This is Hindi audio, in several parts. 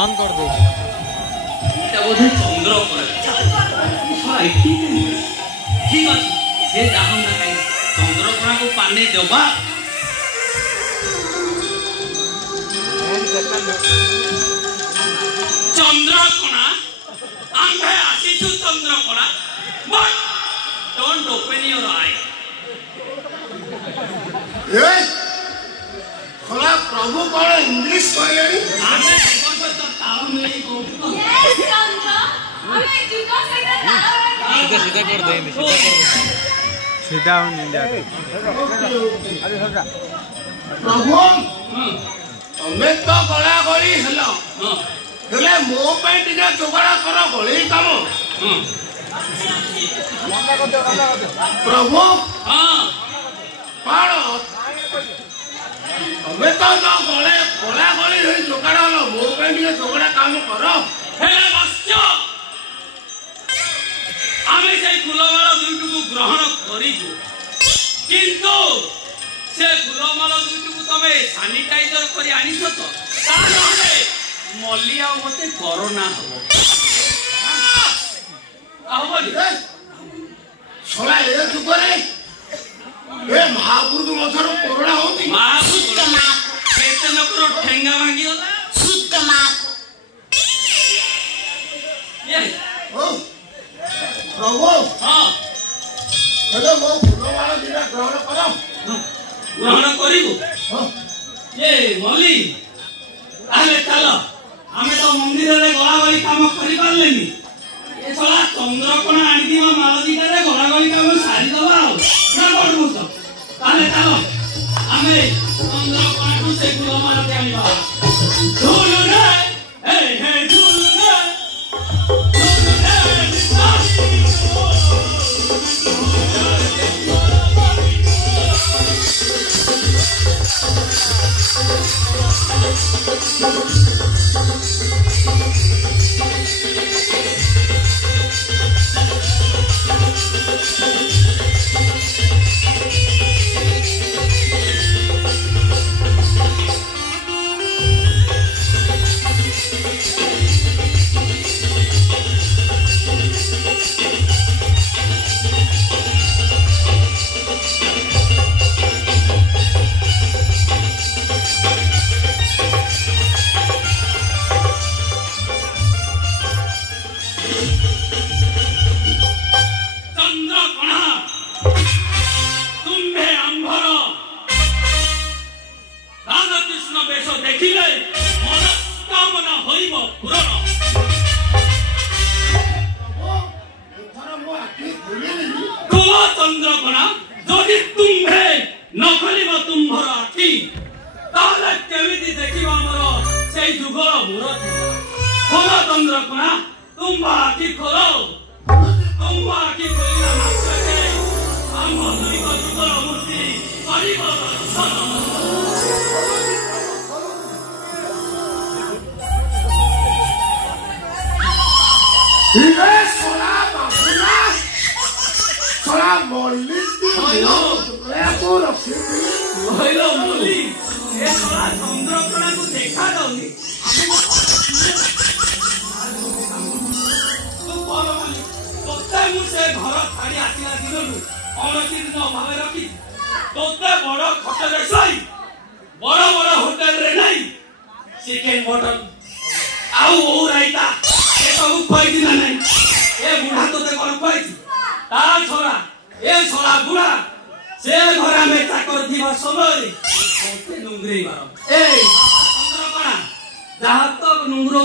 ऑन कर दो এটা বোধহয় চন্দ্রকোনা সবাই ঠিক ঠিক আছে সে যাহন না কাই চন্দ্রকোনাକୁ পানি দেবা চন্দ্রকোনা आंबे आसीछु Chandrakona but don't open your eye ए खोला प्रभु कोन इंग्लिश कहलेनी आमे कोन तो ताव मेरी को यस चंद्र हमें जुटो सहित ताव सीधा कर दे सीधा हो इंडिया अरे सजा प्रभु हमें तो गला गली हेलो हेले मो पे टिका जोगड़ा करो गली काम प्रभु हां पाड़ो हमें तो गले गला गली होई जोगड़ा लो मो पे टिका जोगड़ा काम करो हेले बस्यो आमे से फुलमाला दुइटुकु ग्रहण करिबु किंतु से फुलमाला दुइटुकु तमे सैनिटाइजर करी आनिछ तो ताले मलिया मते कोरोना हो आहबली सोला ए जुगरे ए महापुरुष मथर कोरोना होती महापुरुष केते नकर ठेंगा भांगी होला शुद्ध माप ये ओ प्रभु हां हेलो मो फुलमाला दिना ग्रहण करो ग्रहण करिबु हां ये मली आले चलो आमे तो मंदिर रे गला गली काम करि पारलेनी ए सला चंद्रकोना आनी दिमा मालदीटा रे गला गली काम सारी दबा ना करबो तो ताले चलो आमे चंद्रकोना को से गुलो मारा दे आनी बाबा झूलू रे हे हे झूलू रे चंद्रकोना जदि तुम्हे न खोलिब तुम्भर आखि ताले केमिति देखिबा मोर सेई जुगर मूरत खोलो चंद्रकोना तुम आखि खोलो तुम आखि खोलिला मात्रके हम दुई को जुगर मूर्ति करिब दर्शन इरे सोला बाबुना सोला मोलिस्ती होइलो ए पूरा होइलो मोली ए सोला चंद्रकोना को देखा दउनी तू बोलो मोली तोते मु से घर छाड़ी आसिला दिनलु औरती दिन भावे रखी तोते बड़ खट रे सई बड़ बड़ होटल रे नहीं चिकन मटन आउ ओ राइता ए सब खोई दिना नहीं ए बुढ़ा तोते कोन खोईची ता छोरा ए छोरा बुढ़ा से घरा में चाकर दिवा समय कोते नुंगरे मारो ए चंद्रकोना जहा तो नुंगरो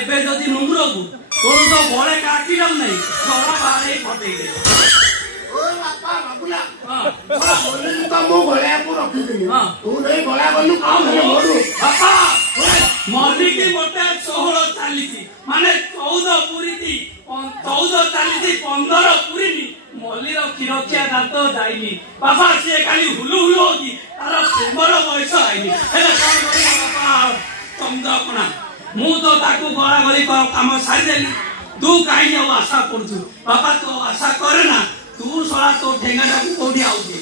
एबे जदी नुंगरो तोर तो बड़े काटी दम नहीं छोरा बारे फटे दे ओ बापा बाबुला हां सोला मोलिस्ती तो मो गला को रखी दिनी हां तू नहीं गला गलु काम है मोरू बापा मर्दी की मोटे 16 चालीसी माने 14 पूरी थी 14 चालीसी 15 पूरी नी मल्लीर क्षीरखिया दांत जाइनी बापा से खाली हुलु हुलु होगी तार प्रेमर बयस आइनी हेले कोन करिया बापा चंद्रकोना मु तो ताकू गला गली काम सारी देली तू काई अब आशा करछु बापा तो आशा करे ना तू सोला तो ठेंगा टाकू कोडी आउची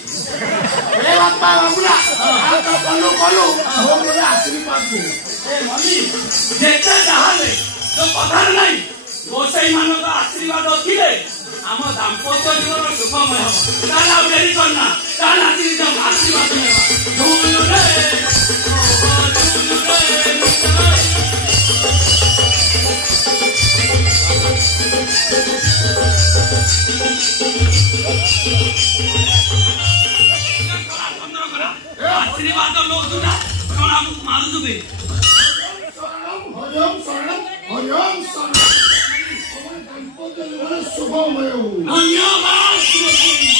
ए बापा बाबुला आ तो कलु कलु हो बोले आशीर्वाद दे मम्मी जेते जाहाले जो कथा नहीं गोसाई मान का आशीर्वाद थिले आम दाम्पत्य जीवन सुखमय हम ताला डेरी करना ताला आशीर्वाद आशीर्वाद लोग मारू दुबे हरिओम शरणम शुभमय धन्यवाद।